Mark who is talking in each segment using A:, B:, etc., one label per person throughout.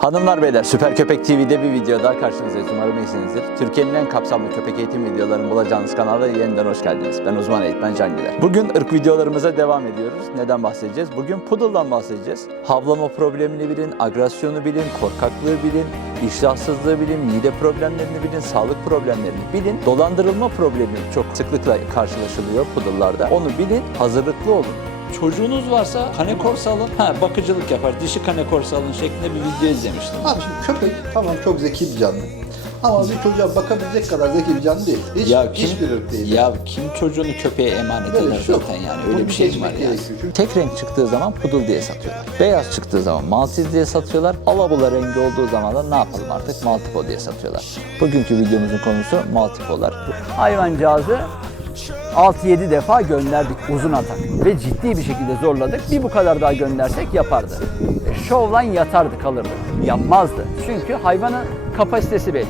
A: Hanımlar beyler Süper Köpek TV'de bir video daha karşınızdayız. Umarım iyisinizdir. Türkiye'nin en kapsamlı köpek eğitim videolarını bulacağınız kanala yeniden hoş geldiniz. Ben uzman eğitmen Can Güler. Bugün ırk videolarımıza devam ediyoruz. Neden bahsedeceğiz? Bugün Poodle'dan bahsedeceğiz. Havlama problemini bilin, agresyonu bilin, korkaklığı bilin, iştahsızlığı bilin, mide problemlerini bilin, sağlık problemlerini bilin. Dolandırılma problemi çok sıklıkla karşılaşılıyor Poodle'larda. Onu bilin, hazırlıklı olun. Çocuğunuz varsa kane korsa alın. Ha bakıcılık yapar. Dişi kane korsa alın şeklinde bir video izlemiştim.
B: Abi şimdi köpek tamam çok zeki bir canlı. Ama bir çocuğa bakabilecek kadar zeki bir canlı değil. Hiç,
A: Ya kim,
B: hiçbir ırk değil.
A: ya kim çocuğunu köpeğe emanet
B: Böyle
A: eder
B: şey yok.
A: zaten yani öyle
B: Bunu
A: bir şey var yani.
B: Çünkü-
A: Tek renk çıktığı zaman pudul diye satıyorlar. Beyaz çıktığı zaman maltiz diye satıyorlar. Alabula rengi olduğu zaman da ne yapalım artık maltipo diye satıyorlar. Bugünkü videomuzun konusu maltipolar.
C: hayvancağızı 6-7 defa gönderdik uzun atak ve ciddi bir şekilde zorladık. Bir bu kadar daha göndersek yapardı. E, Şovlan yatardı kalırdı. Yapmazdı. Çünkü hayvanın kapasitesi belli.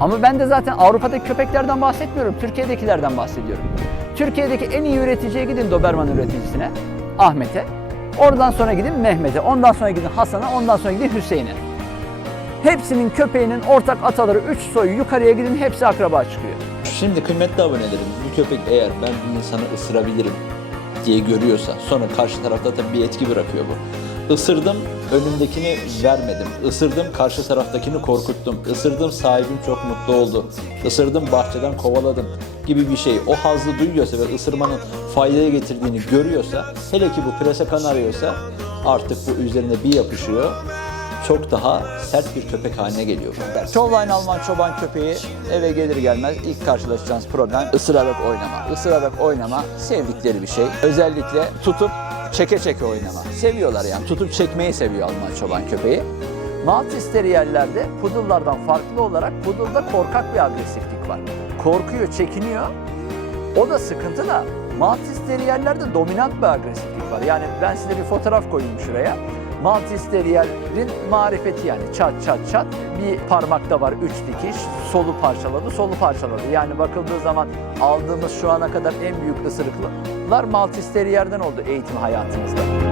C: Ama ben de zaten Avrupa'daki köpeklerden bahsetmiyorum. Türkiye'dekilerden bahsediyorum. Türkiye'deki en iyi üreticiye gidin Doberman üreticisine, Ahmet'e. Oradan sonra gidin Mehmet'e, ondan sonra gidin Hasan'a, ondan sonra gidin Hüseyin'e. Hepsinin köpeğinin ortak ataları 3 soyu yukarıya gidin hepsi akraba çıkıyor.
A: Şimdi kıymetli abonelerim bu köpek eğer ben bir insanı ısırabilirim diye görüyorsa sonra karşı tarafta tabii bir etki bırakıyor bu. Isırdım önümdekini vermedim. Isırdım karşı taraftakini korkuttum. Isırdım sahibim çok mutlu oldu. Isırdım bahçeden kovaladım gibi bir şey. O hazzı duyuyorsa ve ısırmanın faydaya getirdiğini görüyorsa hele ki bu prese kan arıyorsa artık bu üzerine bir yapışıyor çok daha sert bir köpek haline geliyor. Çoğlayn Alman çoban köpeği eve gelir gelmez ilk karşılaşacağınız problem ısırarak oynama. Isırarak oynama sevdikleri bir şey. Özellikle tutup çeke çeke oynama. Seviyorlar yani. Tutup çekmeyi seviyor Alman çoban köpeği.
C: Maltese Terrier'lerde Poodle'lardan farklı olarak Poodle'da korkak bir agresiflik var. Korkuyor, çekiniyor. O da sıkıntı da Maltese Terrier'lerde dominant bir agresiflik var. Yani ben size bir fotoğraf koyayım şuraya. Maltese Terrier'in marifeti yani çat çat çat. Bir parmakta var üç dikiş. Solu parçaladı, solu parçaladı. Yani bakıldığı zaman aldığımız şu ana kadar en büyük ısırıklar Maltese Terrier'den oldu eğitim hayatımızda.